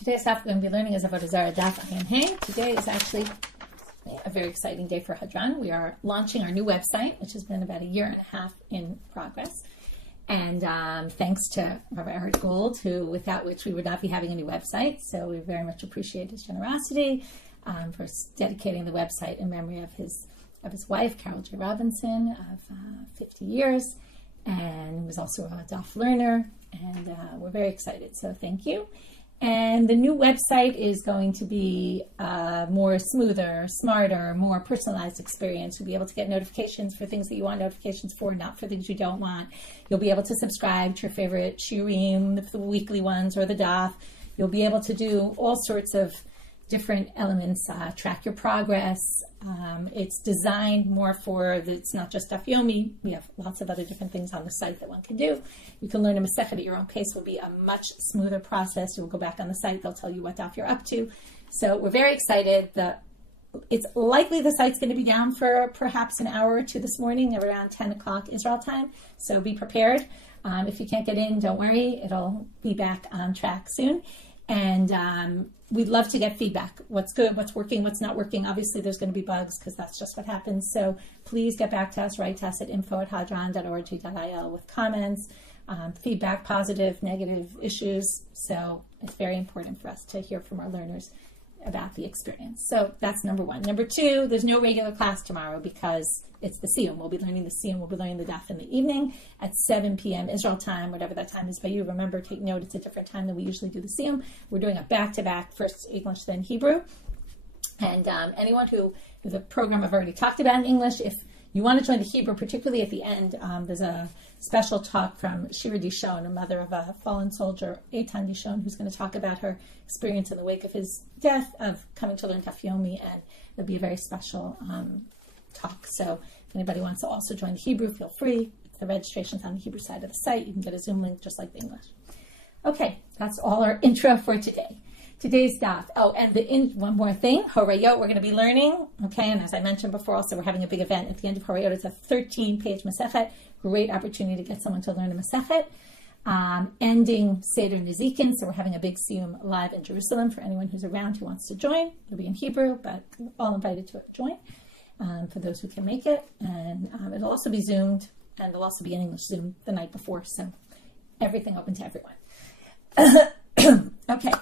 Today's daf we're going to be learning is Avodah Zarah daf Hey. Today is actually a very exciting day for Hadran. We are launching our new website, which has been about a year and a half in progress. And thanks to Rabbi Gould, without which we would not be having a new website. So we very much appreciate his generosity for dedicating the website in memory of his wife, Carol J. Robinson, of 50 years, and was also a daf learner. And we're very excited. So thank you. And the new website is going to be more smoother, smarter, more personalized experience. You'll be able to get notifications for things that you want notifications for, not for things you don't want. You'll be able to subscribe to your favorite shiurim, the weekly ones, or the daf. You'll be able to do all sorts of different elements, track your progress. It's designed more it's not just daf yomi. We have lots of other different things on the site that one can do. You can learn a masechet at your own pace. Will be a much smoother process. You'll go back on the site. They'll tell you what daf you're up to. So we're very excited. It's likely the site's going to be down for perhaps an hour or two this morning, around 10 o'clock Israel time. So be prepared. If you can't get in, don't worry. It'll be back on track soon. And we'd love to get feedback. What's good, what's working, what's not working. Obviously, there's going to be bugs because that's just what happens. So please get back to us. Write to us at info@hadran.org.il with comments, feedback, positive, negative issues. So it's very important for us to hear from our learners about the experience. So that's number one. Number two, there's no regular class tomorrow because it's the siyum. We'll be learning the siyum. We'll be learning the daf in the evening at 7 p.m. Israel time, whatever that time is by you. Remember, take note, it's a different time than we usually do the siyum. We're doing a back-to-back, first English, then Hebrew. And anyone who, the program I've already talked about in English, if you want to join the Hebrew, particularly at the end, there's a special talk from Shira Dishon, a mother of a fallen soldier, Eitan Dishon, who's going to talk about her experience in the wake of his death, of coming to learn daf yomi, and it'll be a very special talk. So if anybody wants to also join the Hebrew, feel free. The registration's on the Hebrew side of the site. You can get a Zoom link just like the English. Okay, that's all our intro for today. Today's daf. Oh, and one more thing, Horayot, we're going to be learning. Okay, and as I mentioned before, also we're having a big event at the end of Horayot. It's a 13-page masechet. Great opportunity to get someone to learn a masechet. Ending Seder Nezikin, so we're having a big siyum live in Jerusalem for anyone who's around who wants to join. It'll be in Hebrew, but all invited to join for those who can make it. And it'll also be Zoomed, and it'll also be in English Zoom the night before, so everything open to everyone. Okay.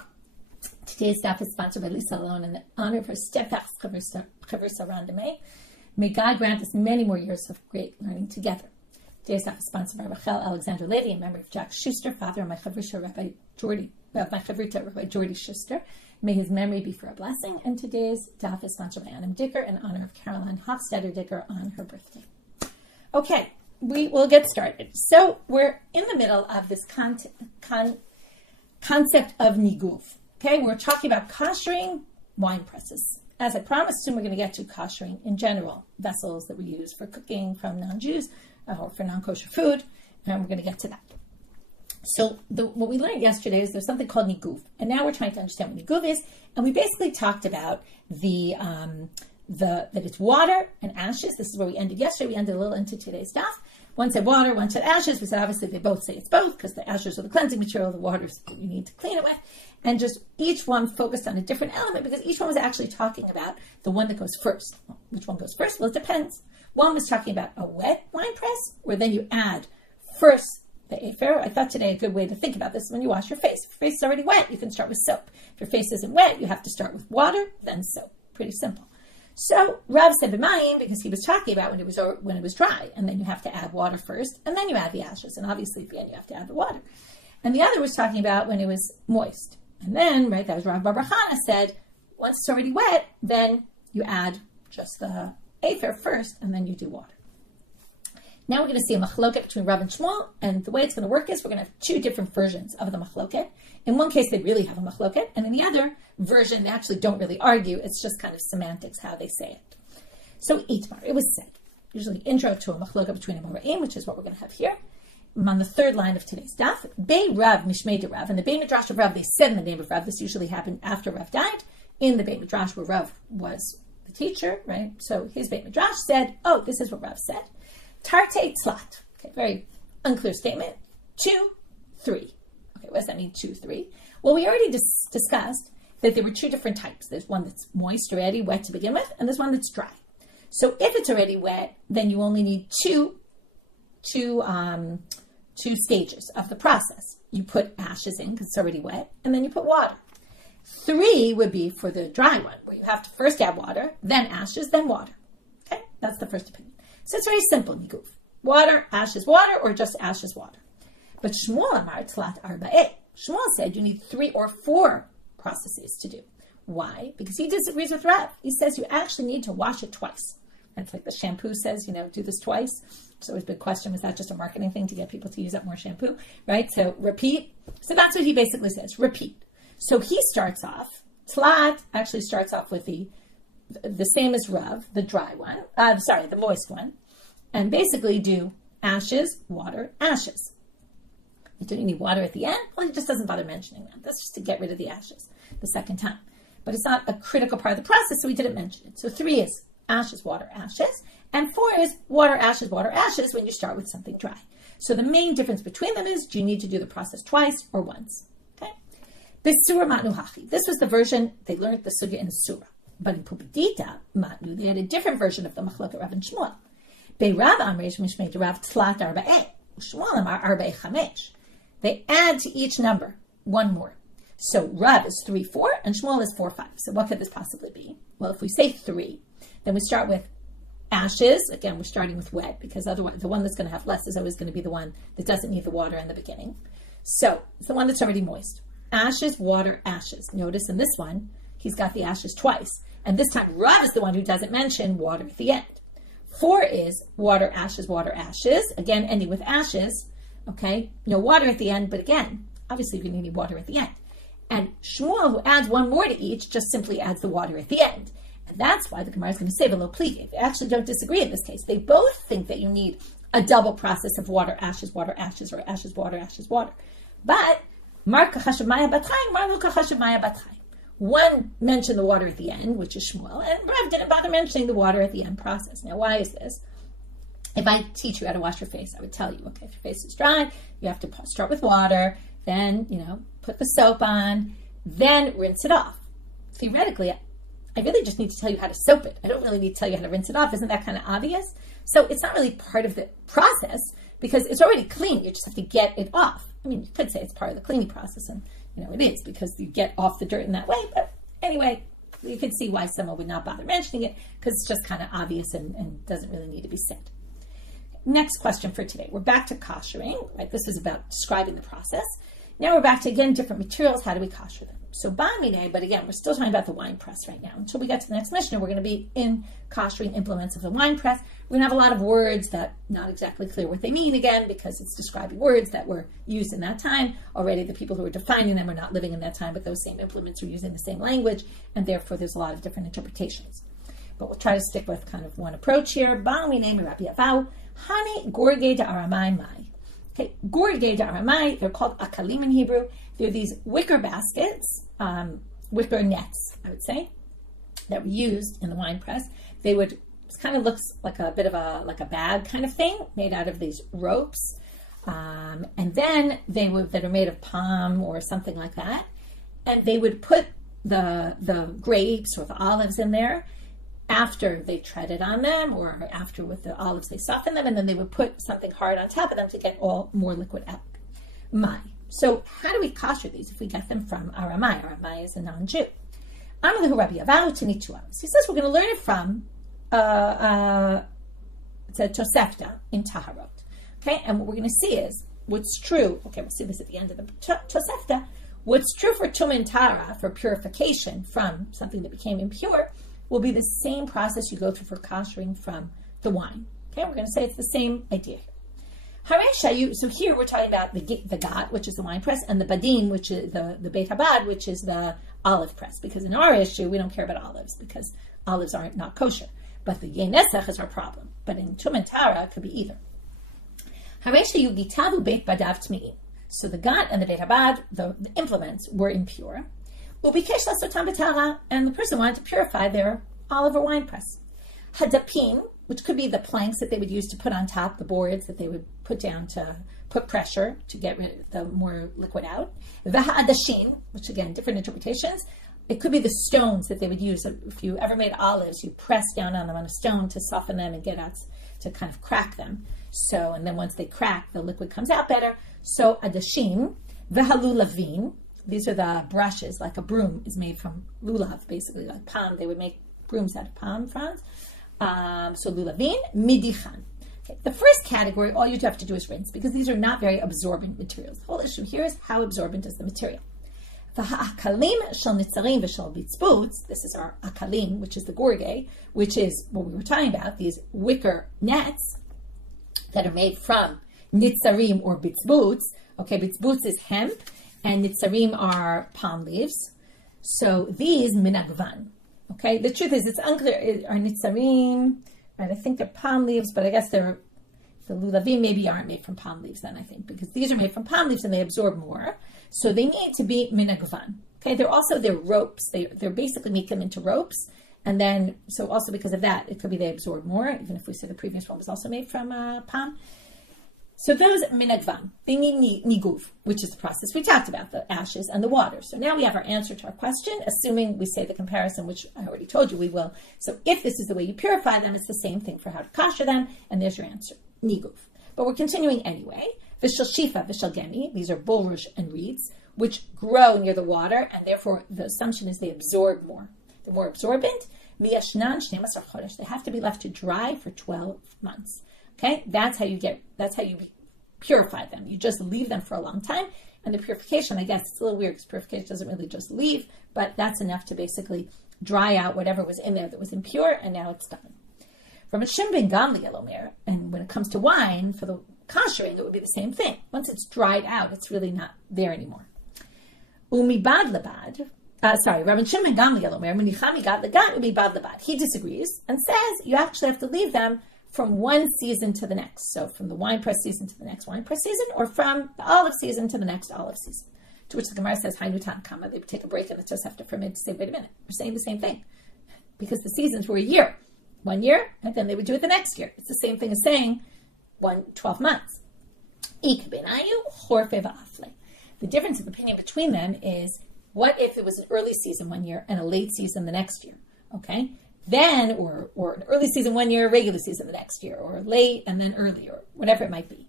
Today's daf is sponsored by Lisa Alone in the honor of her steadfast chavrusa randame. May God grant us many more years of great learning together. Today's daf is sponsored by Rachel Alexander Levy in memory of Jack Schuster, father of my chavrusa Rabbi Jordy Schuster. May his memory be for a blessing. And today's daf is sponsored by Anam Dicker in honor of Caroline Hofstetter Dicker on her birthday. Okay, we will get started. So we're in the middle of this concept of niguv. Okay, we're talking about kashering wine presses. As I promised, soon we're going to get to kashering in general, vessels that we use for cooking from non-Jews or for non-kosher food, and we're going to get to that. So what we learned yesterday is there's something called niguv, and now we're trying to understand what niguv is, and we basically talked about that it's water and ashes. This is where we ended yesterday. We ended a little into today's daf. One said water, one said ashes. We said obviously they both say it's both because the ashes are the cleansing material, the water is what you need to clean it with. And just each one focused on a different element because each one was actually talking about the one that goes first. Which one goes first? Well, it depends. One was talking about a wet wine press where then you add first the afer. I thought today a good way to think about this is when you wash your face. If your face is already wet, you can start with soap. If your face isn't wet, you have to start with water, then soap. Pretty simple. So Rav said b'mayim because he was talking about when it was dry, and then you have to add water first, and then you add the ashes, and obviously at the end you have to add the water. And the other was talking about when it was moist, and then that was Rav Barachana said once it's already wet, then you add just the afer first, and then you do water. Now we're going to see a machloket between Rav and Shmuel, and the way it's going to work is we're going to have two different versions of the machloket. In one case, they really have a machloket, and in the other version, they actually don't really argue. It's just kind of semantics, how they say it. So, Itmar, it was said, usually intro to a machloket between a Moraim, which is what we're going to have here. I'm on the third line of today's daf. Bei Rav Mishmei de Rav, and the Bei Midrash of Rav, they said in the name of Rav. This usually happened after Rav died, in the Bei Midrash where Rav was the teacher, right? So his Bei Midrash said, oh, this is what Rav said. Tarte tzlat. Okay, very unclear statement. 2, 3. Okay, what does that mean, 2, 3? Well, we already discussed that there were two different types. There's one that's moist already, wet to begin with, and there's one that's dry. So if it's already wet, then you only need two stages of the process. You put ashes in because it's already wet, and then you put water. 3 would be for the dry one, where you have to first add water, then ashes, then water. Okay, that's the first opinion. So it's very simple, niguv. Water, water, or just ashes, water. But Shmuel amar tlat arba'eh. Shmuel said you need 3 or 4 processes to do. Why? Because he disagrees with Rav. He says you actually need to wash it twice. That's like the shampoo says, do this twice. So his big question, was that just a marketing thing to get people to use up more shampoo, right? So repeat. So that's what he basically says, repeat. So he starts off, tlat actually starts off with the same as Rav, the dry one, the moist one, and basically do ashes, water, ashes. Do you need water at the end? Well, he just doesn't bother mentioning that. That's just to get rid of the ashes the second time. But it's not a critical part of the process, so he didn't mention it. So 3 is ashes, water, ashes. And 4 is water, ashes when you start with something dry. So the main difference between them is, do you need to do the process twice or once? Okay. This surah matnu hachi. This was the version, they learned the sugya in the surah. But in Pupidita, matnu, they had a different version of the machlok Rav and Shmuel. Be Rav amresh mishmei Rav tlat arba'eh. Shmuel amar arba'eh chamesh. They add to each number 1 more. So Rav is 3, 4, and Shmuel is 4, 5. So what could this possibly be? Well, if we say 3, then we start with ashes. Again, we're starting with wet, because otherwise the one that's going to have less is always going to be the one that doesn't need the water in the beginning. So it's the one that's already moist. Ashes, water, ashes. Notice in this one, he's got the ashes twice. And this time, Rav is the one who doesn't mention water at the end. 4 is water, ashes, again, ending with ashes. Okay, no water at the end, but again, obviously we need water at the end. And Shmuel, who adds 1 more to each, just simply adds the water at the end. And that's why the Gemara is going to say v'lo plige. They actually don't disagree in this case. They both think that you need a double process of water, ashes, or ashes, water. But Mar kachashev maya batchayim, Mar lo kachashev maya batchayim. One mentioned the water at the end, which is Shmuel, and Rav didn't bother mentioning the water at the end process. Now, why is this? If I teach you how to wash your face, I would tell you, okay, if your face is dry, you have to start with water, then, put the soap on, then rinse it off. Theoretically, I really just need to tell you how to soap it. I don't really need to tell you how to rinse it off. Isn't that kind of obvious? So it's not really part of the process because it's already clean. You just have to get it off. I mean, you could say it's part of the cleaning process, and, it is because you get off the dirt in that way. But anyway, you can see why someone would not bother mentioning it because it's just kind of obvious and doesn't really need to be said. Next question for today. We're back to kashering, right? This is about describing the process. Now we're back to, again, different materials. How do we kasher them? So ba'amine, but again, we're still talking about the wine press right now. Until we get to the next Mishnah, we're going to be in kashering implements of the wine press. We're going to have a lot of words that not exactly clear what they mean, again, because it's describing words that were used in that time. Already the people who were defining them are not living in that time, but those same implements are using the same language, and therefore there's a lot of different interpretations. But we'll try to stick with kind of one approach here. Ba'amine, Rabbi Avahu, Hani gorge de aramai mai. Okay, gorge de aramai, they're called akalim in Hebrew. They're these wicker baskets, wicker nets, I would say, that were used in the wine press. They would, it kind of looks like a bit of a bag kind of thing, made out of these ropes. And then that are made of palm or something like that. And they would put the grapes or the olives in there after they treaded on them, or after with the olives they softened them, and then they would put something hard on top of them to get all more liquid out. Mai. So how do we kasher these if we get them from Aramai? Aramai is a non-Jew. Amalahu Rabbi Avahu Tinitua. So he says we're going to learn it from it's a Tosefta in Taharot. Okay, and what we're going to see is what's true. Okay, we'll see this at the end of the Tosefta. What's true for Tumah and Tara, for purification from something that became impure, will be the same process you go through for kashering from the wine. Okay, we're going to say it's the same idea. So here we're talking about the gat, which is the wine press, and the badin, which is the Beit Habad, which is the olive press. Because in our issue, we don't care about olives because olives are not kosher. But the yenesach is our problem. But in Tum and Tara, it could be either. So the gat and the Beit Habad, the implements, were impure. And the person wanted to purify their olive or wine press. Hadapin, which could be the planks that they would use to put on top, the boards that they would put down to put pressure to get rid of the more liquid out. V'ha'adashin, which again, different interpretations. It could be the stones that they would use. If you ever made olives, you press down on them on a stone to soften them and get out, to kind of crack them. So, and then once they crack, the liquid comes out better. So, adashim, v'halulavin. These are the brushes, like a broom is made from lulav, basically, like palm. They would make brooms out of palm fronds. So, lulavin, midichan. Okay. The first category, all you have to do is rinse, because these are not very absorbent materials. The whole issue here is how absorbent is the material. V'ha'akalim shel nitzarim v'shel bitzbutz. This is our akalim, which is the gorge, which is what we were talking about, these wicker nets that are made from nitzarim or bitzbutz. Okay, bitzbutz is hemp, and nitzarim are palm leaves. So these minagvan. Okay, the truth is it's unclear. Are nitzarim, right? I think they're palm leaves, but I guess the lulavim maybe aren't made from palm leaves then, I think, because these are made from palm leaves and they absorb more. So they need to be minagvan. Okay, they're ropes. They're basically make them into ropes. And then, so also because of that, it could be they absorb more, even if we said the previous one was also made from palm. So those minagvan, they need niguv, which is the process we talked about, the ashes and the water. So now we have our answer to our question, assuming we say the comparison, which I already told you we will. So if this is the way you purify them, it's the same thing for how to kasher them, and there's your answer, niguv. But we're continuing anyway. Vishal shifa, vishal gemi, these are bulrush and reeds, which grow near the water, and therefore the assumption is they absorb more. They're more absorbent. Miyashnan 12 chodesh. They have to be left to dry for 12 months. Okay, that's how you purify them. You just leave them for a long time, and the purification, I guess it's a little weird because purification doesn't really just leave, but that's enough to basically dry out whatever was in there that was impure, and now it's done. Rabban Shimon Gamliel omer, and when it comes to wine for the kashering, it would be the same thing. Once it's dried out, it's really not there anymore. Umibad labad. Rabban Shimon Gamliel omer, menichami gad lagat umibad labad. He disagrees and says you actually have to leave them from one season to the next. So from the winepress season to the next winepress season, or from the olive season to the next olive season. To which the Gemara says, Hainutan kama. They would take a break and the Tosafta from it to say, wait a minute, we're saying the same thing. Because the seasons were a year. 1 year, and then they would do it the next year. It's the same thing as saying 12 months. The difference of opinion between them is, what if it was an early season 1 year and a late season the next year? Okay? Then, or an early season 1 year, regular season the next year, or late and then early, or whatever it might be.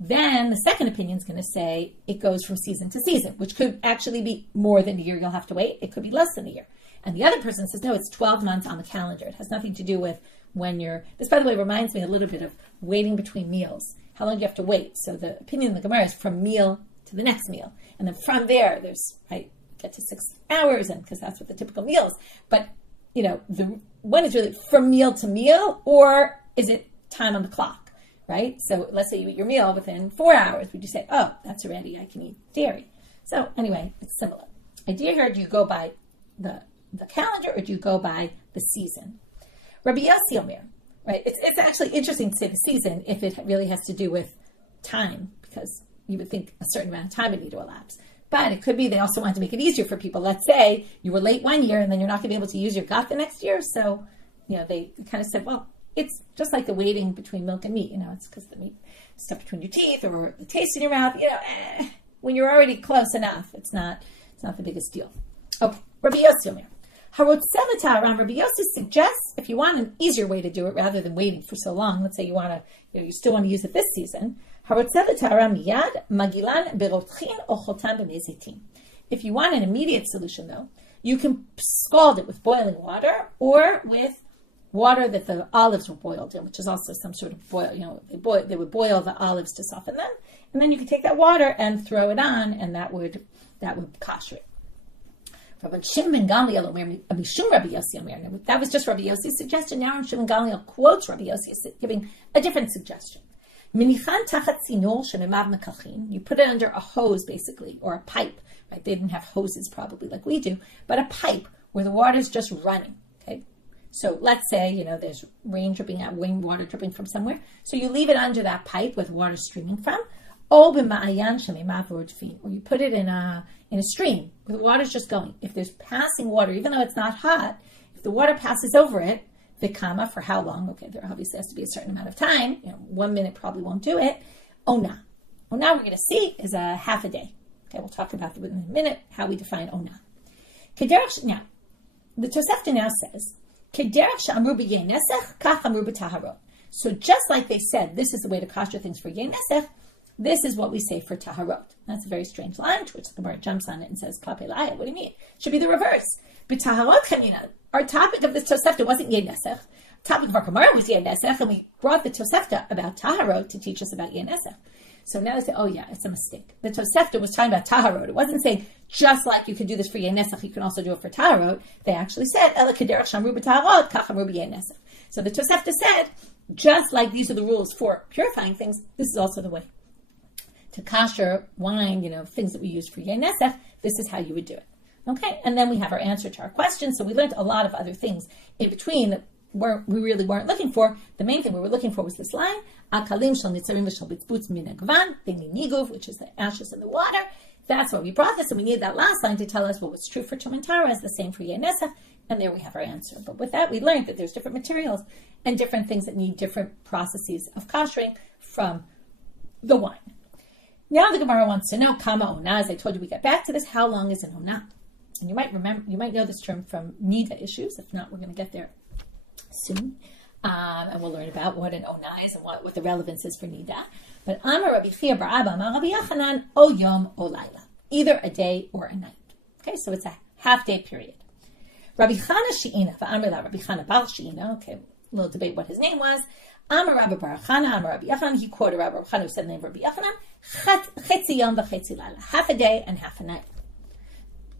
Then the second opinion is going to say it goes from season to season, which could actually be more than a year. You'll have to wait. It could be less than a year. And the other person says, no, it's 12 months on the calendar. It has nothing to do with when you're... This, by the way, reminds me a little bit of waiting between meals. How long do you have to wait? So the opinion of the Gemara is from meal to the next meal. And then from there, there's, right, get to 6 hours, and because that's what the typical meal is. But, you know, one is really from meal to meal, or is it time on the clock, right? So let's say you eat your meal within 4 hours. Would you say, oh, that's already, I can eat dairy. So anyway, it's similar. Idea here, do you go by the calendar, or do you go by the season? Rabbi Yossi omer, right? It's actually interesting to say the season if it really has to do with time, because you would think a certain amount of time would need to elapse. But it could be they also want to make it easier for people. Let's say you were late 1 year and then you're not going to be able to use your gut the next year. So, you know, they kind of said, well, it's just like the waiting between milk and meat. You know, it's because the meat is stuck between your teeth or the taste in your mouth. You know, when you're already close enough, it's not the biggest deal. Okay, Rabbi Yossi omer. Rabbi Yossi suggests, if you want an easier way to do it rather than waiting for so long, let's say you want to, you still want to use it this season. If you want an immediate solution, though, you can scald it with boiling water or with water that the olives were boiled in, which is also some sort of boil. You know, they would boil the olives to soften them, and then you can take that water and throw it on, and that would kasher it. Rabban Shimon Gamliel omer mishum Rabbi Yossi omer. That was just Rabbi Yossi's suggestion. Now Rabban Shimon Gamliel quotes Rabbi Yossi, giving a different suggestion. Minichan tachat sinor shememav mekachin. You put it under a hose, basically, or a pipe. Right? They didn't have hoses probably like we do, but a pipe where the water is just running. Okay, so let's say there's rainwater dripping from somewhere. So you leave it under that pipe with water streaming from. Or you put it in a stream where the water's just going. If there's passing water, even though it's not hot, if the water passes over it, Vikama, for how long? Okay, there obviously has to be a certain amount of time. 1 minute probably won't do it. Onah. Onah, we're going to see, is a half a day. Okay, we'll talk about it in a minute, how we define onah. Now, the Tosefta now says, so just like they said, this is the way to kasher things for yenesech, this is what we say for taharot. That's a very strange line, which the Gemara jumps on it and says, Klape Laya. What do you mean? It should be the reverse. But taharot chamina, our topic of this Tosefta wasn't yenesech. The topic of our Gemara was yenesech, and we brought the Tosefta about taharot to teach us about yenesech. So now they say, oh yeah, it's a mistake. The Tosefta was talking about taharot. It wasn't saying, just like you can do this for yenesech, you can also do it for taharot. They actually said, Ela kederach shamru b'taharot, kach amru b'yenesech. So the Tosefta said, just like these are the rules for purifying things, this is also the way to kasher wine, things that we use for yenesech. This is how you would do it. Okay, and then we have our answer to our question. So we learned a lot of other things in between that we really weren't looking for. The main thing we were looking for was this line, akalim shel nitzarim v'shel bitzbutz min hagvan, niguv, which is the ashes in the water. That's why we brought this, and we needed that last line to tell us what was true for Tum and Tara is the same for yenesech, and there we have our answer. But with that, we learned that there's different materials and different things that need different processes of kashering from the wine. Now the Gemara wants to know, kama onah, as I told you, we get back to this, how long is an onah? And you might know this term from nida issues. If not, we're going to get there soon. And we'll learn about what an onah is and what the relevance is for nida. But Amar Rabbi Chia bar Abba, Amar Rabbi Yochanan, o yom o laila. Either a day or a night. Okay, so it's a half-day period. Rabbi Chana She'ina, V'amar la Rabbi Chana Bal She'ina, okay, a little debate what his name was. Amar Rabbi Bar Chana, Amar Rabbi Yochanan, he quoted Rabbi Chana who said the name of Rabbi Yochanan, Chetzi yom v'chetzi laila, half a day and half a night.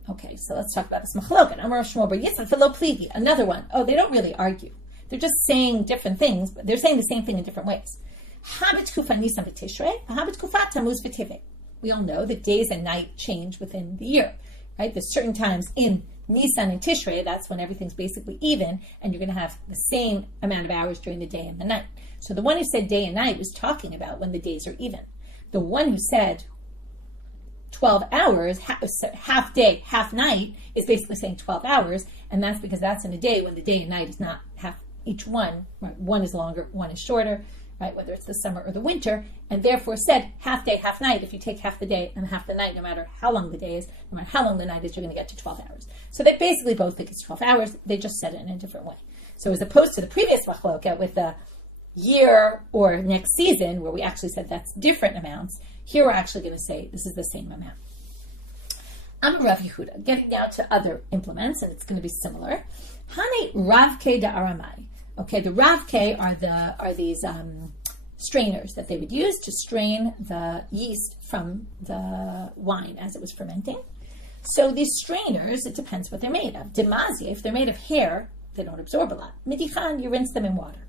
Okay, so let's talk about this machloket. Amar Rav Shmuel bar Yitzchak v'lo pligi, another one. Oh, they don't really argue. They're just saying different things, but they're saying the same thing in different ways. Habit kufa nisan v'tishrei, habit kufa tamuz v'tivei. We all know that days and night change within the year, right? There's certain times in Nisan and Tishrei, that's when everything's basically even, and you're going to have the same amount of hours during the day and the night. So the one who said day and night was talking about when the days are even. The one who said 12 hours, half day, half night, is basically saying 12 hours, and that's because that's in a day when the day and night is not half each one. Right? One is longer, one is shorter, right? Whether it's the summer or the winter, and therefore said half day, half night. If you take half the day and half the night, no matter how long the day is, no matter how long the night is, you're going to get to 12 hours. So they basically both think it's 12 hours. They just said it in a different way. So as opposed to the previous machloket with the year or next season, where we actually said that's different amounts, here we're actually going to say this is the same amount. I'm Rav Yehuda. Getting now to other implements, and it's going to be similar. Hane Ravke da Aramai. Okay, the Ravke are these strainers that they would use to strain the yeast from the wine as it was fermenting. So these strainers, it depends what they're made of. Demazia, if they're made of hair, they don't absorb a lot. Midichan, you rinse them in water.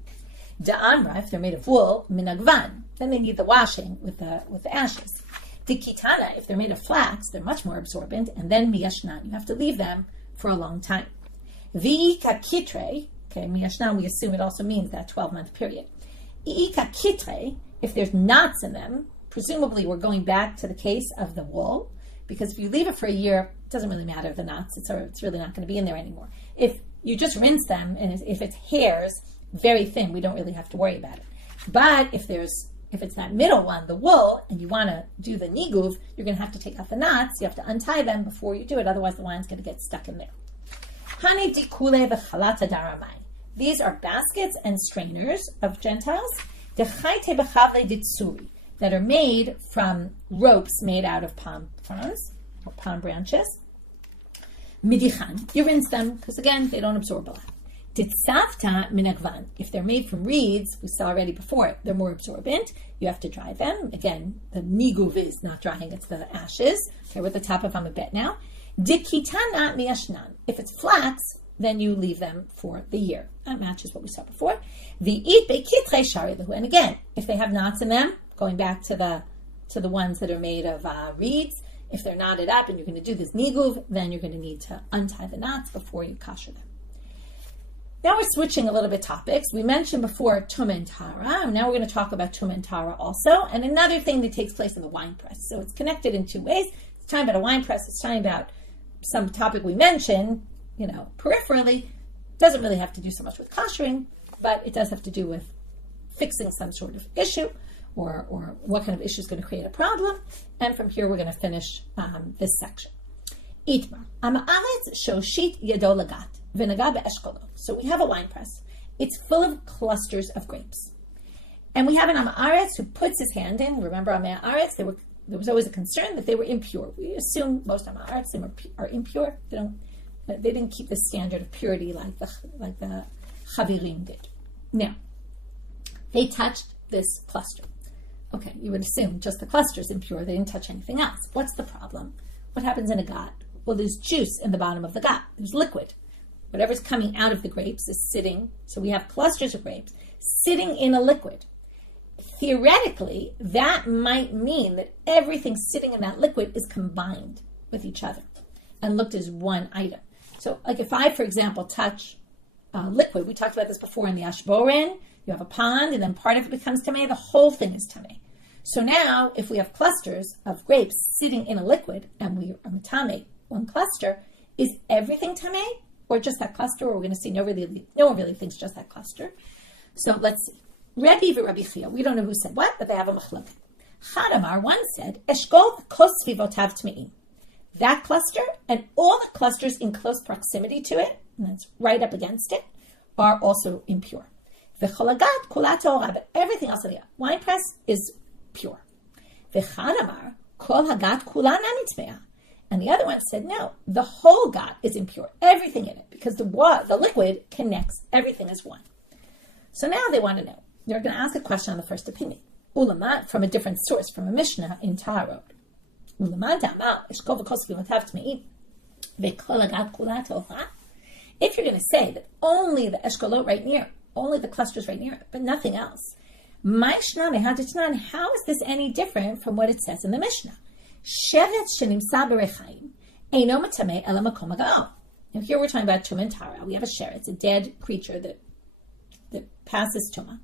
Da'amra, if they're made of wool, minagvan, then they need the washing with the ashes. Dikitana, if they're made of flax, they're much more absorbent. And then miyashnan, you have to leave them for a long time. Vi'ika kitre, okay, miyashnan, we assume it also means that 12-month period. I'ika kitre, if there's knots in them, presumably we're going back to the case of the wool, because if you leave it for a year, it doesn't really matter the knots. It's really not going to be in there anymore. If you just rinse them, and if it's hairs, very thin, we don't really have to worry about it. But if it's that middle one, the wool, and you want to do the niguv, you're going to have to take out the knots. You have to untie them before you do it. Otherwise, the wine's going to get stuck in there. Hane dikule v'chalata daramai. These are baskets and strainers of Gentiles. Dechaite b'chavle ditsuri, that are made from ropes made out of palm fronds or palm branches. Midichan, you rinse them because again they don't absorb a lot. Titzavta minagvan, if they're made from reeds, we saw already before, they're more absorbent. You have to dry them. Again, the niguv is not drying; it's the ashes. Okay, we're at the top of Amabet now. Dikitana miyashnan, if it's flax, then you leave them for the year. That matches what we saw before. V'it bekitre sharilahu, and again, if they have knots in them, going back to the ones that are made of reeds, if they're knotted up and you're going to do this niguv, then you're going to need to untie the knots before you kasher them. Now we're switching a little bit topics. We mentioned before Tum and Tara, and now we're going to talk about Tum and Tara also, and another thing that takes place in the winepress. So it's connected in two ways. It's talking about a winepress. It's talking about some topic we mentioned, peripherally, Doesn't really have to do so much with kashering, but it does have to do with fixing some sort of issue, or what kind of issue is going to create a problem. And from here, we're going to finish this section. Itmar. So we have a wine press. It's full of clusters of grapes. And we have an Amaretz who puts his hand in. Remember, Amaretz, there was always a concern that they were impure. We assume most Amaretz are impure. They didn't keep the standard of purity like the Chavirim did. Now, they touched this cluster. Okay, you would assume just the cluster is impure. They didn't touch anything else. What's the problem? What happens in a gat? Well, there's juice in the bottom of the gat. There's liquid. Whatever's coming out of the grapes is sitting. So we have clusters of grapes sitting in a liquid. Theoretically, that might mean that everything sitting in that liquid is combined with each other and looked as one item. So like if I, for example, touch liquid, we talked about this before in the Ashborin, you have a pond and then part of it becomes tamei, the whole thing is tamei. So now if we have clusters of grapes sitting in a liquid and we are tamei, one cluster, is everything tamei or just that cluster? Or we're going to see no one really thinks just that cluster. So let's see. Rabbi and Rabbi Chia, we don't know who said what, but they have a machlok. Chadamar, one said, Eshkol kosvivotav tme'im. That cluster and all the clusters in close proximity to it, and that's right up against it, are also impure. V'cholagat kula torah, but everything else in the wine press is pure. V'chadamar kol hagat kula nanitmea. And the other one said, no, the whole gat is impure, everything in it, because the liquid connects everything as one. So now they want to know. They're going to ask a question on the first opinion. Ulamad, from a different source, from a Mishnah in Tarot. If you're going to say that only the eshkolot right near, only the clusters right near it, but nothing else, how is this any different from what it says in the Mishnah? Now here we're talking about Tumah and Tara. We have a sheret, it's a dead creature that passes Tumah.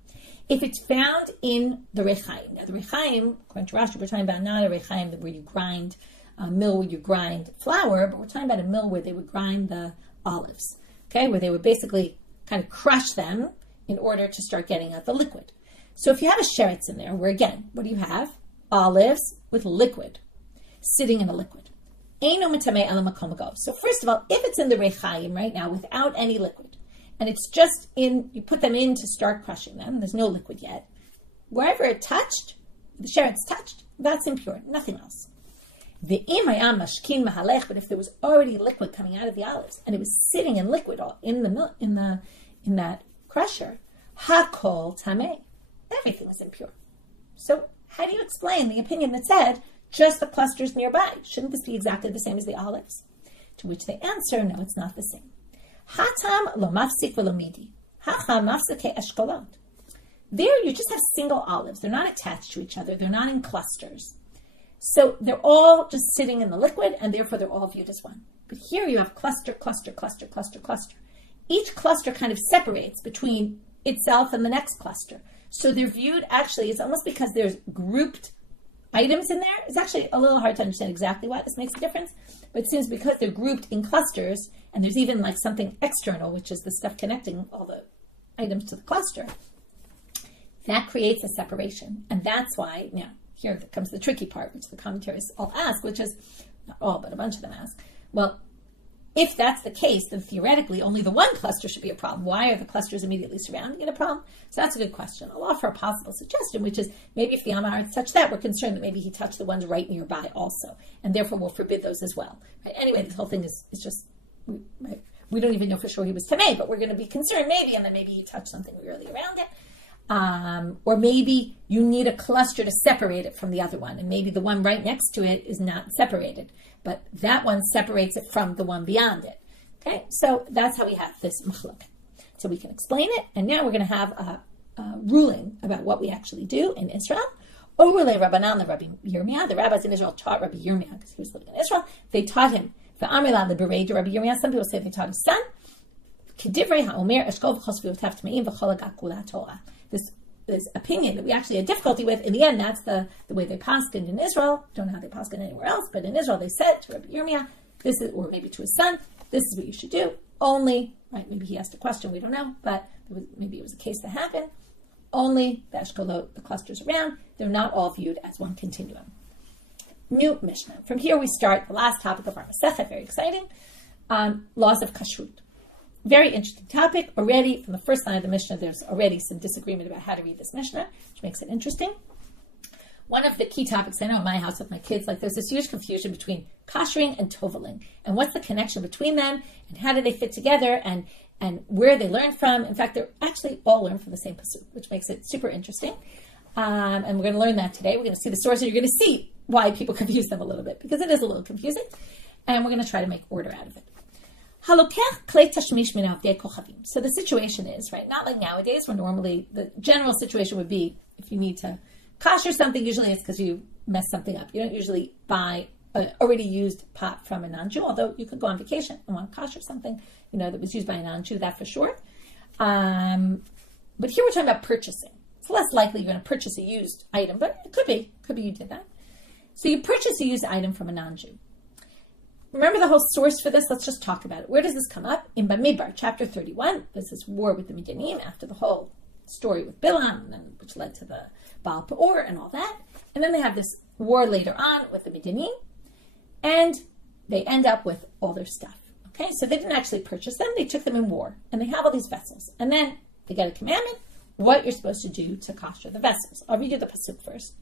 If it's found in the rechaim, now the rechaim, according to Rashi, we're talking about not a rechaim where you grind, a mill where you grind flour, but we're talking about a mill where they would grind the olives, okay, where they would basically kind of crush them in order to start getting out the liquid. So if you have a sheretz in there, where again, what do you have? Olives with liquid, sitting in a liquid. So first of all, if it's in the rechaim right now without any liquid, and it's just you put them in to start crushing them, there's no liquid yet, wherever it touched, the sheretz touched, that's impure, nothing else. But if there was already liquid coming out of the olives, and it was sitting in liquid in that crusher, hakol tamei, everything is impure. So how do you explain the opinion that said just the clusters nearby? Shouldn't this be exactly the same as the olives? To which they answer, no, it's not the same. Hatam lo mafsik v'lo midi. Hacha mafsike eshkolot. There you just have single olives. They're not attached to each other. They're not in clusters. So they're all just sitting in the liquid, and therefore they're all viewed as one. But here you have cluster, cluster, cluster, cluster, cluster. Each cluster kind of separates between itself and the next cluster. So they're viewed, actually, it's almost because there's grouped items in there. It's actually a little hard to understand exactly why this makes a difference. But it seems because they're grouped in clusters, and there's even like something external, which is the stuff connecting all the items to the cluster, that creates a separation. And that's why, now, here comes the tricky part, which the commentaries all ask, which is, not all, but a bunch of them ask, well, if that's the case, then theoretically only the one cluster should be a problem. Why are the clusters immediately surrounding it a problem? So that's a good question. I'll offer a possible suggestion, which is maybe if the Amaretz touched that, we're concerned that maybe he touched the ones right nearby also, and therefore we'll forbid those as well. Right? Anyway, this whole thing is just, we don't even know for sure he was tamei, but we're going to be concerned maybe, and then maybe he touched something really around it. Or maybe you need a cluster to separate it from the other one, and maybe the one right next to it is not separated, but that one separates it from the one beyond it. Okay, so that's how we have this machlok. So we can explain it, and now we're going to have a ruling about what we actually do in Israel. Overlay Rabbanan, Rabbi Yirmiyah, the rabbis in Israel taught Rabbi Yirmiyah because he was living in Israel. They taught him the Amrila Liberay to Rabbi Yirmiyah. Some people say they taught his son. This opinion that we actually had difficulty with, in the end, that's the way they paskined in Israel. Don't know how they paskined anywhere else, but in Israel they said to Rabbi Yirmiyah, this is, or maybe to his son, this is what you should do. Only right? Maybe he asked a question, we don't know, but maybe it was a case that happened. Only the eshkolot, the clusters around, they're not all viewed as one continuum. New Mishnah. From here we start the last topic of our Masechet, very exciting, laws of kashered. Very interesting topic. Already, from the first line of the Mishnah, there's already some disagreement about how to read this Mishnah, which makes it interesting. One of the key topics I know in my house with my kids, there's this huge confusion between kashering and toveling, and what's the connection between them, and how do they fit together, and where they learn from. In fact, they're actually all learned from the same pasuk, which makes it super interesting. And we're going to learn that today. We're going to see the source, and you're going to see why people confuse them a little bit, because it is a little confusing, and we're going to try to make order out of it. So the situation is, right, not like nowadays where normally the general situation would be if you need to kasher something, usually it's because you mess something up. You don't usually buy an already used pot from a non-Jew, although you could go on vacation and want to kasher something, that was used by a non-Jew, that for sure. But here we're talking about purchasing. It's less likely you're going to purchase a used item, but it could be you did that. So you purchase a used item from a non-Jew. Remember the whole source for this? Let's just talk about it. Where does this come up? In Bamidbar, chapter 31. This is war with the Midianim after the whole story with Bilam, which led to the Baal Peor and all that. And then they have this war later on with the Midianim, and they end up with all their stuff. Okay, so they didn't actually purchase them. They took them in war, and they have all these vessels. And then they get a commandment, what you're supposed to do to kasher the vessels. I'll read you the pasuk first.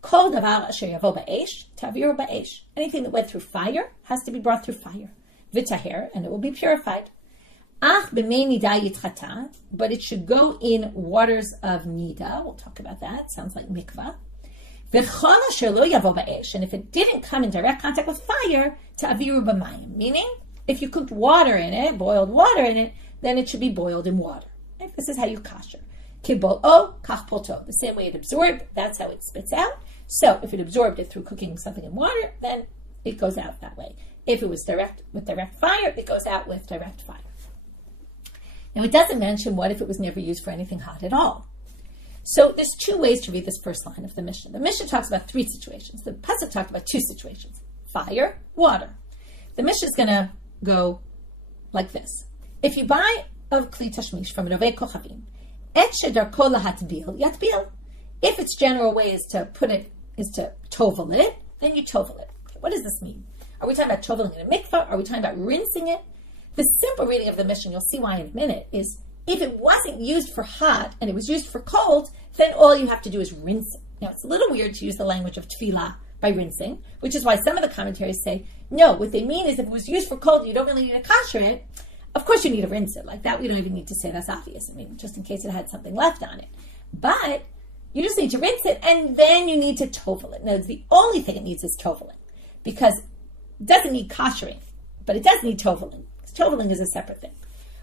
Kol davar asher yavo ba'esh, taviru ba'esh. Anything that went through fire has to be brought through fire. V'taher, and it will be purified. Ach b'mei nida yitchata, but it should go in waters of nida. We'll talk about that. Sounds like mikvah. V'chol asher lo yavo ba'esh, and if it didn't come in direct contact with fire, ta'aviru b'mayim. Meaning, if you cooked water in it, boiled water in it, then it should be boiled in water. If this is how you kasher. Kibol-o, kach-poto. The same way it absorbed, that's how it spits out. So if it absorbed it through cooking something in water, then it goes out that way. If it was with direct fire, it goes out with direct fire. Now it doesn't mention what if it was never used for anything hot at all. So there's two ways to read this first line of the Mishnah. The Mishnah talks about three situations. The pasuk talked about two situations. Fire, water. The Mishnah is going to go like this. If you buy a kli tashmish from an ovei kochavim, if its general way is to put it, is to tovel it, then you tovel it. Okay, what does this mean? Are we talking about toveling in a mikvah? Are we talking about rinsing it? The simple reading of the Mishnah, you'll see why in a minute, is if it wasn't used for hot and it was used for cold, then all you have to do is rinse it. Now, it's a little weird to use the language of tefillah by rinsing, which is why some of the commentaries say, no, what they mean is if it was used for cold, you don't really need to kasher it. Of course you need to rinse it. Like that, we don't even need to say that's obvious. I mean, just in case it had something left on it. But you just need to rinse it, and then you need to tovel it. Now, the only thing it needs is toveling, because it doesn't need kashering, but it does need toveling. Toveling is a separate thing.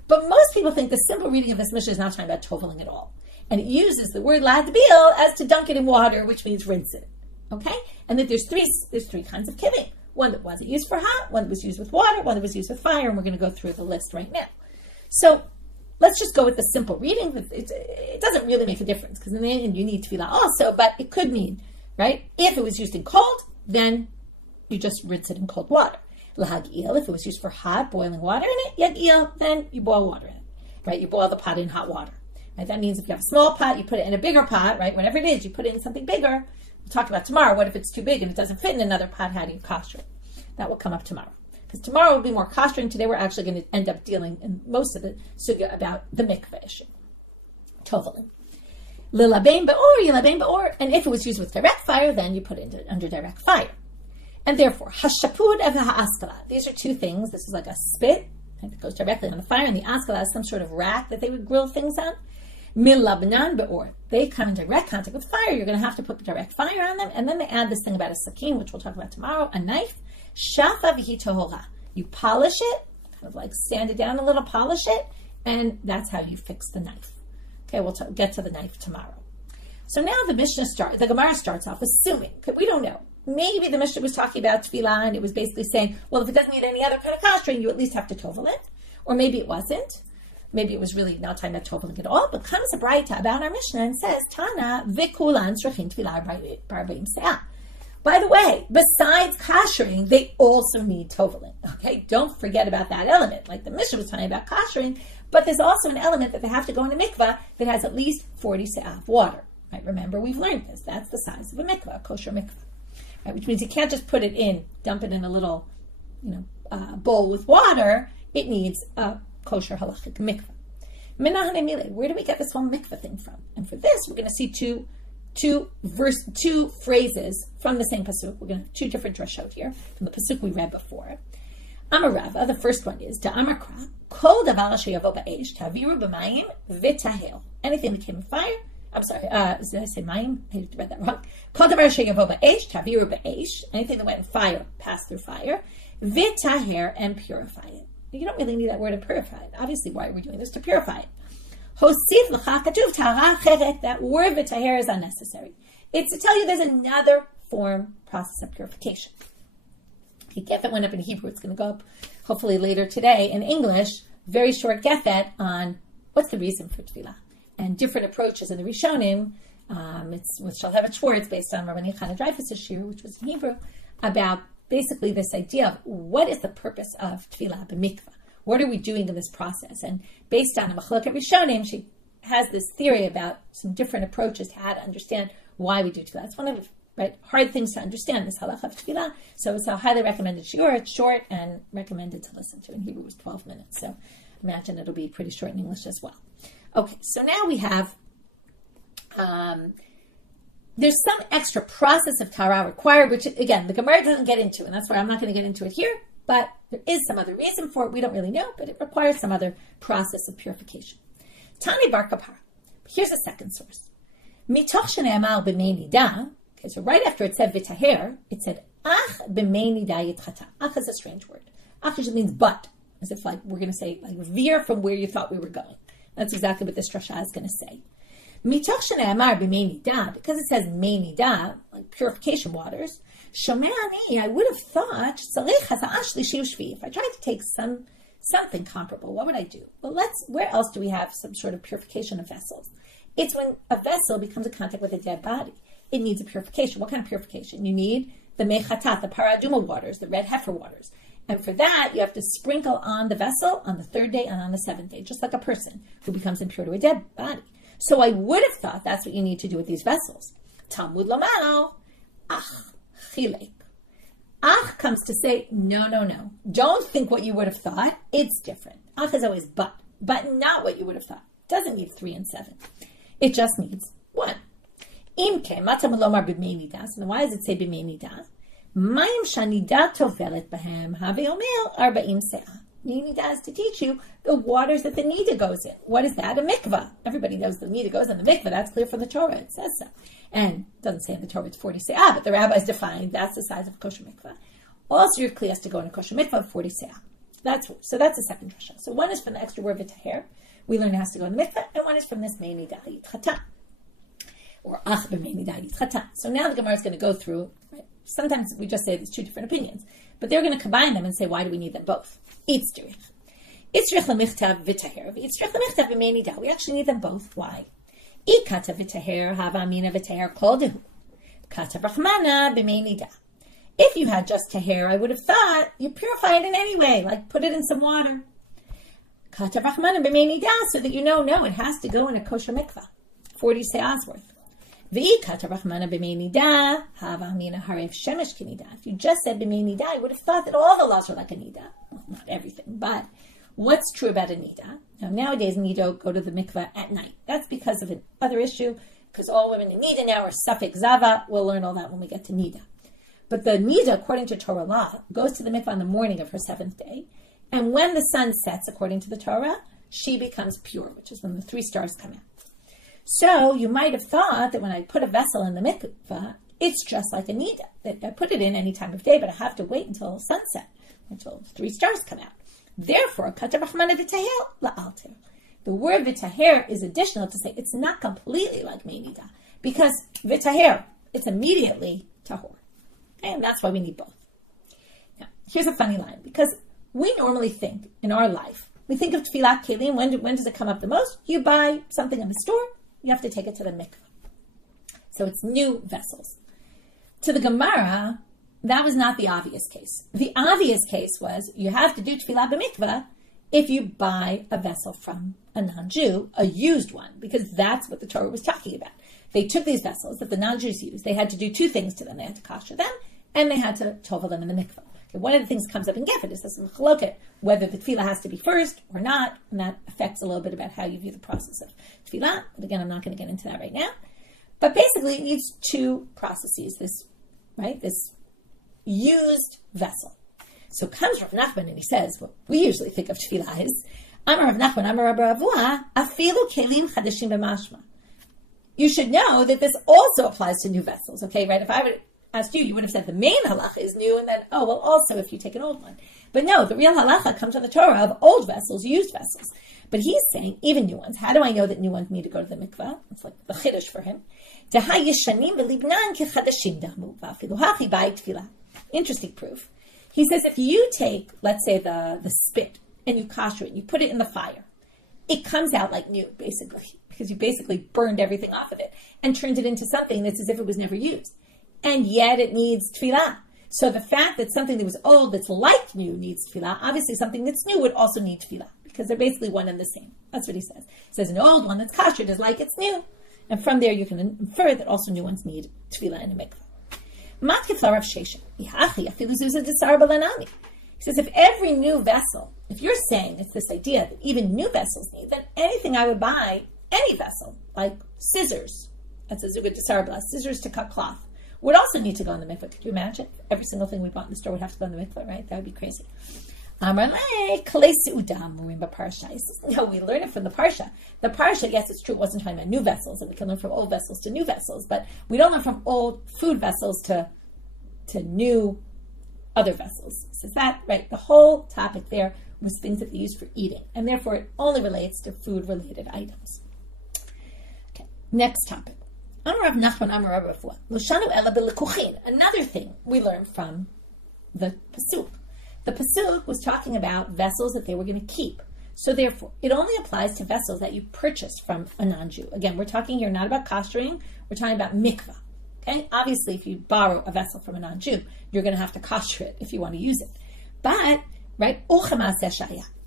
But most people think the simple reading of this Mishnah is not talking about toveling at all. And it uses the word ladbil as to dunk it in water, which means rinse it. Okay? And that there's three kinds of kiving. One that wasn't used for hot, one that was used with water, one that was used with fire, and we're going to go through the list right now. So let's just go with the simple reading. It doesn't really make a difference, because in the end you need tefillah also, but it could mean, right, if it was used in cold, then you just rinse it in cold water. Lahagil, if it was used for hot, boiling water in it, yagil, then you boil water in it, right? You boil the pot in hot water. Right? That means if you have a small pot, you put it in a bigger pot, right? Whatever it is, you put it in something bigger. We'll talk about tomorrow. What if it's too big and it doesn't fit in another pot? How do you kasher it? That will come up tomorrow. Because tomorrow will be more kashering. Today we're actually going to end up dealing in most of the sugya about the mikveh issue. Toveling. Lilabein ba'or, yilabein ba'or. And if it was used with direct fire, then you put it under direct fire. And therefore, hashapud ev ha'askala. These are two things. This is like a spit that goes directly on the fire, and the askala is some sort of rack that they would grill things on. Milabnan be'or. They come in direct contact with fire. You're going to have to put the direct fire on them. And then they add this thing about a sakin, which we'll talk about tomorrow, a knife. Shafa v'hi tohora. You polish it, kind of like sand it down a little, polish it, and that's how you fix the knife. Okay, we'll get to the knife tomorrow. So now the Gemara starts off assuming, we don't know. Maybe the Mishnah was talking about tefillah, and it was basically saying, well, if it doesn't need any other kind of kashering, you at least have to tovel it. Or maybe it wasn't. Maybe it was really not talking about toveling at all, but comes a braita about our Mishnah and says, Tana v'kulan tzrachin tefillah b'arba'im se'ah. By the way, besides kashering, they also need toveling. Okay, don't forget about that element. Like the Mishnah was talking about kashering, but there's also an element that they have to go in a mikvah that has at least 40 se'ah of water. Right? Remember, we've learned this. That's the size of a mikvah, a kosher mikvah. Right? Which means you can't just put it in, dump it in a little, bowl with water. It needs a kosher halachic mikvah. Where do we get this whole mikvah thing from? And for this, we're going to see two phrases from the same pasuk. We're going to have two different drashot here from the pasuk we read before. Amar Rava, the first one is Amar Kra, Kol davar sheyavo ba'esh taviru b'mayim v'tahel. Anything that came in fire. I'm sorry. Did I say mayim? I read that wrong. Kol davar sheyavo ba'esh taviru ba'esh. Anything that went in fire, passed through fire. V'taher, and purify it. You don't really need that word to purify it. Obviously, why are we doing this? To purify it. Hosif l'cha katuv tahara cheret. That word v'taher is unnecessary. It's to tell you there's another process of purification. If it went up in Hebrew, it's going to go up hopefully later today in English. Very short gethet on what's the reason for tefillah and different approaches in the Rishonim. It's with Shalhevet Schwartz based on Rabban Shimon, shir, which was in Hebrew, about basically this idea of what is the purpose of tefillah b'mikvah. What are we doing in this process? And based on a Machlokes Rishonim, she has this theory about some different approaches to how to understand why we do tefillah. It's one of the hard things to understand, this halacha of tefillah. So it's a highly recommended shiur. It's short and recommended to listen to. In Hebrew it was 12 minutes. So imagine it'll be pretty short in English as well. Okay, so now we have, there's some extra process of Torah required, which again, the Gemara doesn't get into, and that's why I'm not going to get into it here. But there is some other reason for it. We don't really know, but it requires some other process of purification. Tani bar kapara. Here's a second source. Mitoch shene'amar b'mei nida. Okay, so right after it said v'taher, it said ach b'mei nida yitchata. Ach is a strange word. Ach just means but, as if like we're going to say like veer from where you thought we were going. That's exactly what this drasha is going to say. Mitoch shene'amar b'mei nida, because it says mei nida, like purification waters. Shome'ani, I would have thought, if I tried to take something comparable, what would I do? Well, where else do we have some sort of purification of vessels? It's when a vessel becomes in contact with a dead body. It needs a purification. What kind of purification? You need the mechatat, the paraduma waters, the red heifer waters. And for that, you have to sprinkle on the vessel on the third day and on the seventh day, just like a person who becomes impure to a dead body. So I would have thought that's what you need to do with these vessels. Talmud Lamao, chilek. Ach comes to say, no. Don't think what you would have thought. It's different. Ach is always but not what you would have thought. It doesn't need 3 and 7. It just needs 1. Imke, mata melomar b'mei nida. So then why does it say b'mei nida? Mayim shanida tovelet b'hem have omil 40 se'ah. Nida is to teach you the waters that the nida goes in. What is that? A mikvah. Everybody knows the nida goes in the mikvah. That's clear from the Torah. It says so. And it doesn't say in the Torah it's 40 se'ah, but the rabbis defined that's the size of a kosher mikvah. Also, your kli has to go in a kosher mikvah of 40 se'ah. That's the second drasha. So one is from the extra word v'taher. We learn it has to go in the mikvah, and one is from this mei nida yitchata. Or ach b'mei nida yitchata. So now the Gemara is going to go through, right? Sometimes we just say there's 2 different opinions, but they're going to combine them and say, why do we need them both? It's derech. It's derech l'michtav v'taher. It's derech l'michtav b'mei nida. We actually need them both. Why? Ikata v'taher hava amina v'taher kol dehu. Kata brachmana b'mei nida. If you had just taher, I would have thought you purify it in any way, like put it in some water. Kata brachmana b'mei nida, so that no, it has to go in a kosher mikvah, 40 se'ahs worth. V'ikata brachmana b'mei nida hava amina harev shemesh k'nida. If you just said b'mei nida, I would have thought that all the laws are like a nida. Well, not everything, but what's true about a nida? Now, nowadays, nida go to the mikveh at night. That's because of another issue, because all women in nida now are safek zava. We'll learn all that when we get to nida. But the nida, according to Torah law, goes to the mikveh on the morning of her 7th day. And when the sun sets, according to the Torah, she becomes pure, which is when the 3 stars come out. So you might have thought that when I put a vessel in the mikveh, it's just like a nida. That I put it in any time of day, but I have to wait until sunset, until 3 stars come out. Therefore, kata brachmana v'taher la'alter. The word v'taher is additional to say it's not completely like mei nida, because v'taher, it's immediately tahor. And that's why we need both. Now, here's a funny line, because we normally think in our life, we think of tefillah kelim, when does it come up the most? You buy something in the store, you have to take it to the mikveh. So it's new vessels. To the Gemara, that was not the obvious case. The obvious case was you have to do tefillah b'mikvah if you buy a vessel from a non-Jew, a used one, because that's what the Torah was talking about. They took these vessels that the non-Jews used. They had to do two things to them. They had to kasher them, and they had to tovel them in the mikvah. Okay, one of the things that comes up in Gefet is this machloket, whether the tefillah has to be first or not, and that affects a little bit about how you view the process of tefillah. But again, I'm not going to get into that right now. But basically, it needs two processes. This used vessel. So comes Rav Nachman and he says, what we usually think of tefillah is, Amar Rav Nachman, Amar Rabbi Avahu, afilu kelim chadashim b'mashma. You should know that this also applies to new vessels, okay, right? If I would ask you, you would have said the main halacha is new, and then, also if you take an old one. But no, the real halacha comes from the Torah of old vessels, used vessels. But he's saying, even new ones. How do I know that new ones need to go to the mikvah? It's like the chiddush for him. Interesting proof. He says if you take, let's say, the spit, and you kasher it, and you put it in the fire, it comes out like new, basically, because you basically burned everything off of it and turned it into something that's as if it was never used. And yet it needs tefillah. So the fact that something that was old that's like new needs tefillah, obviously something that's new would also need tefillah, because they're basically one and the same. That's what he says. He says an old one that's kashered is like it's new. And from there you can infer that also new ones need tefillah in a mikvah. He says, if every new vessel, if you're saying it's this idea that even new vessels need, then anything I would buy, any vessel, like scissors, that's a zugah disarabla, scissors to cut cloth, would also need to go in the mikvah. Could you imagine? Every single thing we bought in the store would have to go in the mikvah, right? That would be crazy. No, we learn it from the parsha. The parsha, yes, it's true, it wasn't talking about new vessels, and we can learn from old vessels to new vessels, but we don't learn from old food vessels to new other vessels. So that, right, the whole topic there was things that they used for eating, and therefore it only relates to food-related items. Okay, next topic. Another thing we learn from the pasuk. The pasuk was talking about vessels that they were going to keep. So therefore, it only applies to vessels that you purchased from a non-Jew. Again, we're talking here not about kashering, we're talking about mikvah. Okay? Obviously, if you borrow a vessel from a non-Jew, you're going to have to kasher it if you want to use it. But, right,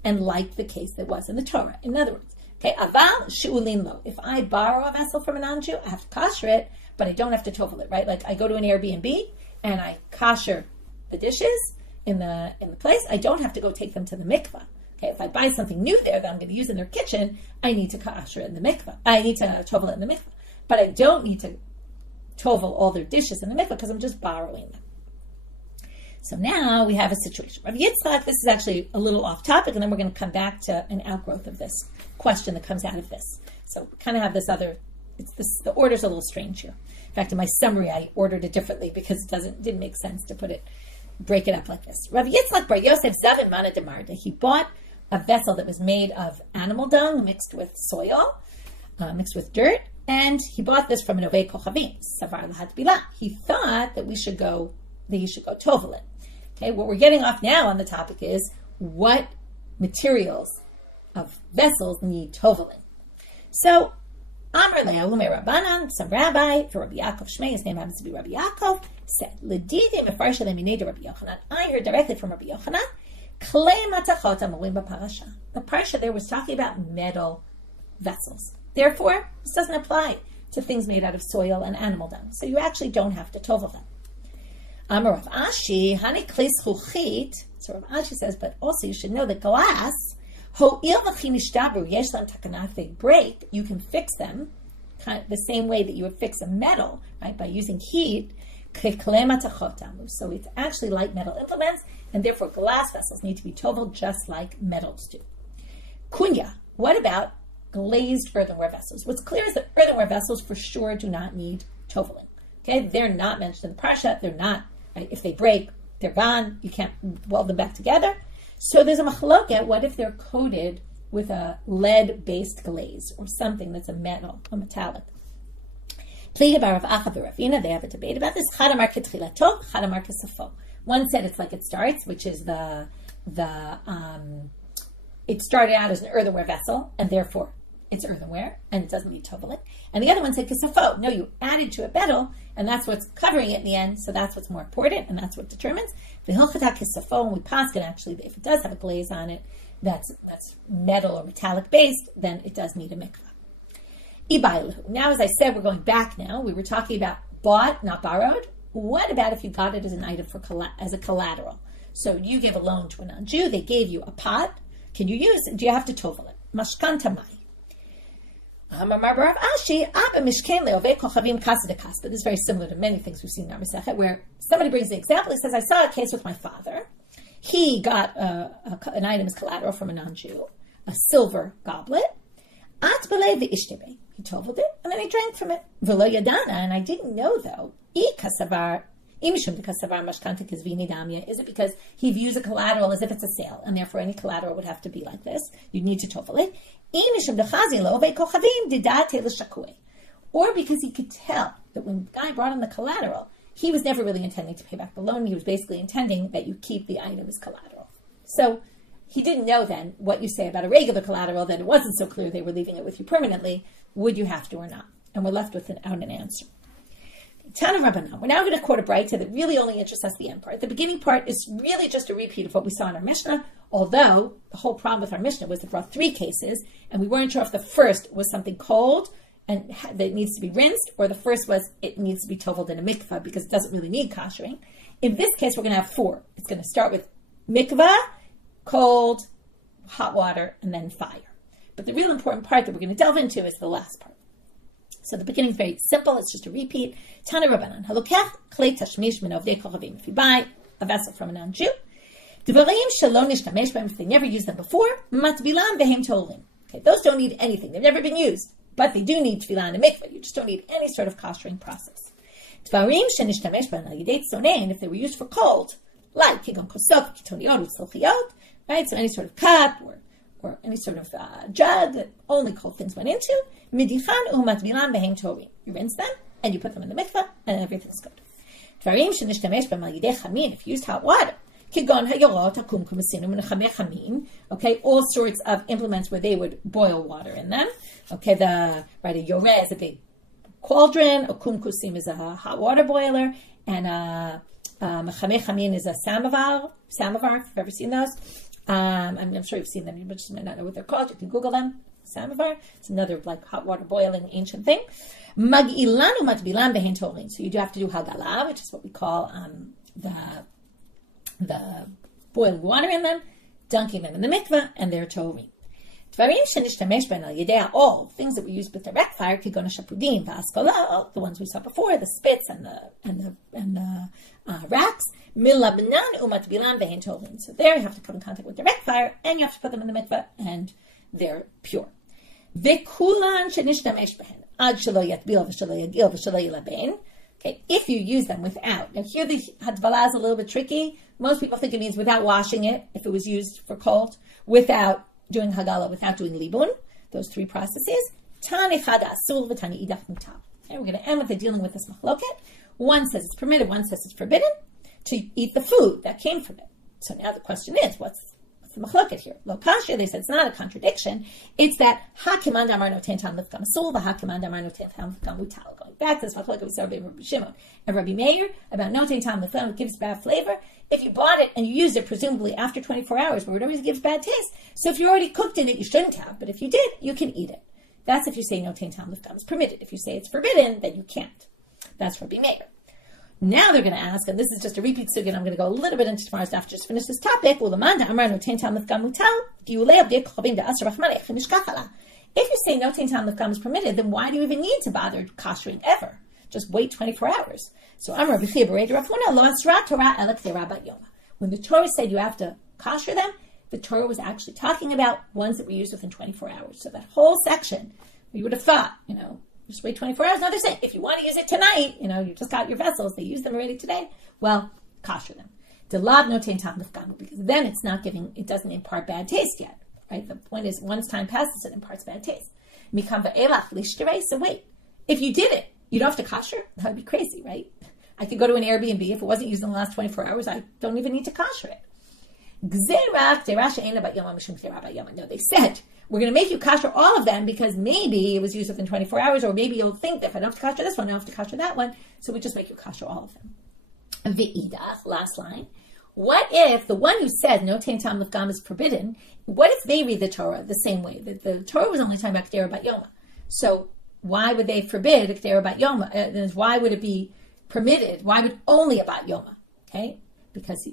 and like the case that was in the Torah. In other words, okay, aval she'ulin lo. If I borrow a vessel from a non-Jew, I have to kasher it, but I don't have to tovel it, right? Like I go to an Airbnb and I kasher the dishes in the place. I don't have to go take them to the mikvah. Okay, if I buy something new there that I'm going to use in their kitchen, I need to kasher it in the mikvah. I need to tovel it in the mikvah. But I don't need to tovel all their dishes in the mikvah because I'm just borrowing them. So now we have a situation. Rabbi Yitzchak, this is actually a little off topic, and then we're going to come back to an outgrowth of this question that comes out of this. So we kind of have this other, the order's a little strange here. In fact, in my summary, I ordered it differently because it didn't make sense to break it up like this. Rabbi Yitzchak bar Yosef Zavin Mana Demarda, he bought a vessel that was made of animal dung mixed with soil, mixed with dirt, and he bought this from an Ovei Kochavim, Savar Lahat Bila. He thought that he should go tovel it. Okay, what we're getting off now on the topic is what materials of vessels need toveling. So, Amr Le'alume Rabbanan, some rabbi, for Rabbi Yaakov Shmei, his name happens to be Rabbi Yaakov, said, L'didi mefarsha leminei de Rabbi Yochanan. I heard directly from Rabbi Yochanan, Klei matachot amulim b'parasha. The parsha there was talking about metal vessels. Therefore, this doesn't apply to things made out of soil and animal dung. So you actually don't have to tovel them. Amar Rav Ashi, Hani Kli Zchuchit. So Rav Ashi says, but also you should know that glass, if they break, you can fix them kind of the same way that you would fix a metal, right, by using heat. So it's actually like metal implements, and therefore glass vessels need to be toveled just like metals do. Kunya, what about glazed earthenware vessels? What's clear is that earthenware vessels for sure do not need toveling. Okay, they're not mentioned in the parsha. They're not, right? If they break, they're gone. You can't weld them back together. So there's a machloket. What if they're coated with a lead-based glaze or something that's a metallic? They have a debate about this. One said it's like it starts, which is it started out as an earthenware vessel, and therefore it's earthenware, and it doesn't need toveling. And the other one said kasafo. No, you added to it betel, and that's what's covering it in the end, so that's what's more important, and that's what determines. The hilchata kasafo, and we pass it actually, if it does have a glaze on it, that's metal or metallic based, then it does need a mikvah. Ibailahu. Now, as I said, we're going back now. We were talking about bought, not borrowed. What about if you got it as an item as a collateral? So you gave a loan to a non-Jew, they gave you a pot. Can you use it? Do you have to tovel it? Mashkanta mai. But this is very similar to many things we've seen in our Masechet, where somebody brings the example. He says, I saw a case with my father. He got an item as collateral from a non-Jew, a silver goblet. He toveled it, and then he drank from it. And I didn't know, though, is it because he views a collateral as if it's a sale, and therefore any collateral would have to be like this? You'd need to tovel it. Or because he could tell that when the guy brought him the collateral, he was never really intending to pay back the loan. He was basically intending that you keep the item as collateral. So he didn't know then what you say about a regular collateral, that it wasn't so clear they were leaving it with you permanently. Would you have to or not? And we're left without an answer. Tana Rabbanan. We're now going to quote a braita that really only interests us the end part. The beginning part is really just a repeat of what we saw in our Mishnah, although the whole problem with our Mishnah was it brought 3 cases, and we weren't sure if the first was something cold and that needs to be rinsed, or the first was it needs to be toveled in a mikvah because it doesn't really need kashering. In this case, we're going to have 4. It's going to start with mikvah, cold, hot water, and then fire. But the real important part that we're going to delve into is the last part. So the beginning is very simple. It's just a repeat. Tana Rabbanan. Halokech klei tashmish min ovdei kochavim. If you buy a vessel from a non-Jew, dvarim shelo nishtamesh b'hem, if they never used them before, matbilam v'hem tolim. Okay, those don't need anything. They've never been used, but they do need tefillah and a mikveh. You just don't need any sort of kashering process. Dvarim shenishtamesh b'hem al yidei tzonein, if they were used for cold, like kigon kosok, kitoniot, utzlochiot, right? So any sort of cup or any sort of jug that only cold things went into. Midichan u'matbilan v'hem tori. You rinse them and you put them in the mikveh and everything's good. Dvarim shenishtamesh b'hem al yidei chamin, if you used hot water, kigon hayorot hakumkum asinum nechameh chamin. Okay, all sorts of implements where they would boil water in them. Okay, a yoreh is a big cauldron, a kumkusim is a hot water boiler, and nechameh chamin is a samovar. If you've ever seen those. I'm sure you've seen them, you just might not know what they're called. You can Google them. Samovar. It's another like hot water boiling ancient thing. Mag'ilanu matbilan behen torin. So you do have to do hagala, which is what we call the boiling water in them, dunking them in the mikveh, and they're torin. Dvarim shenishtamesh ben al yedei, all things that we use with direct fire, kigona shapudim v'askola, the ones we saw before, the spits and the racks. Milabnan umatbilan v'hen tovin. So there you have to come in contact with direct fire, and you have to put them in the mikveh, and they're pure. V'kulan shenishtamesh behen ad shelo yatbil v'shelo yagil v'shelo yilaben. Okay, if you use them without. Now here the hadvalah is a little bit tricky. Most people think it means without washing it, if it was used for cold, without doing hagala, without doing libun, those 3 processes. Tani chada asul v'tani idach mutar. And we're going to end with dealing with this machloket. One says it's permitted, one says it's forbidden to eat the food that came from it. So now the question is, what's the machloket here? Lo kasher, they said it's not a contradiction. It's that hakiman damar no ten tam lifkam asul, the hakiman damar no ten tam lifkam mutal. Going back to this machloket we saw Rabbi Shimon and Rabbi Meir about no ten tam lifkam, it gives bad flavor. If you bought it and you used it presumably after 24 hours, but it always gives bad taste. So if you already cooked in it, you shouldn't have. But if you did, you can eat it. That's if you say no tein tam lifkam is permitted. If you say it's forbidden, then you can't. That's Rabbi Meir. Now they're going to ask, and this is just a repeat sugya, and I'm going to go a little bit into tomorrow's daf to just finish this topic. If you say no tein tam lifkam is permitted, then why do you even need to bother kashering ever? Just wait 24 hours. So when the Torah said you have to kasher them, the Torah was actually talking about ones that were used within 24 hours. So that whole section, you would have thought, just wait 24 hours. Now they're saying, if you want to use it tonight, you just got your vessels, they use them already today, well, kasher them. Because then it doesn't impart bad taste yet, right? The point is, once time passes, it imparts bad taste. So wait, if you did it, you don't have to kasher? That would be crazy, right? I could go to an Airbnb. If it wasn't used in the last 24 hours, I don't even need to kasher it. No, they said, we're going to make you kasher all of them because maybe it was used within 24 hours, or maybe you'll think that if I don't have to kasher this one, I don't have to kasher that one. So we just make you kasher all of them. Ve'idach, last line. What if the one who said no tain tam lefgam is forbidden, what if they read the Torah the same way? The Torah was only talking about k'dera bat yoma. So why would they forbid k'dera bat yoma? Why would it be permitted? Why would only about yoma? Okay? Because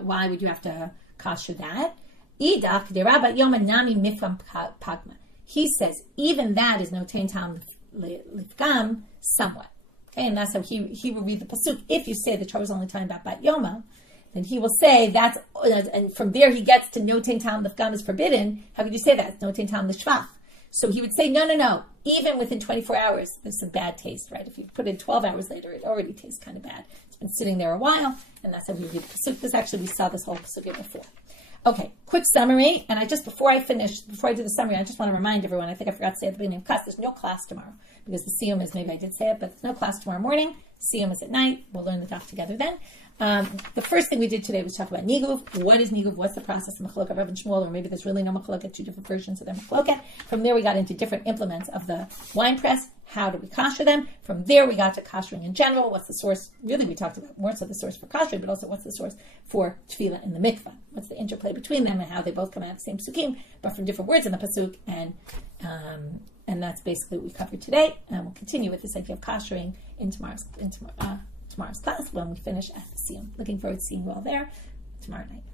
why would you have to kasher that? Idach k'dera bat yoma nami mifam pagma. He says even that is no tain tam lefgam somewhat. Okay, and that's how he will read the pasuk. If you say the Torah is only talking about bat yoma, then he will say that's, and from there he gets to no tain tam lefgam is forbidden. How could you say that? No tain tam l'shvach. So he would say, no. Even within 24 hours, there's some bad taste, right? If you put it 12 hours later, it already tastes kind of bad. It's been sitting there a while, and that's how we read the pasuk. We saw this whole pasuk before. Okay, quick summary. And before I do the summary, I just want to remind everyone, I think I forgot to say at the beginning of class, there's no class tomorrow, because the siyum is, maybe I did say it, but there's no class tomorrow morning. Siyum is at night. We'll learn the daf together then. The first thing we did today was talk about niguv. What is niguv? What's the process of machlokah Rav and Shmuel? Or maybe there's really no machlokah, two different versions of their machlokah. From there we got into different implements of the winepress. How do we kasher them? From there we got to kashering in general. What's the source? Really, we talked about more so the source for kashering, but also what's the source for tefillah in the mikvah? What's the interplay between them and how they both come out of the same psukim, but from different words in the pasuk? And that's basically what we covered today. And we'll continue with this idea of kashering in tomorrow's class when we finish at the siyum. Looking forward to seeing you all there tomorrow night.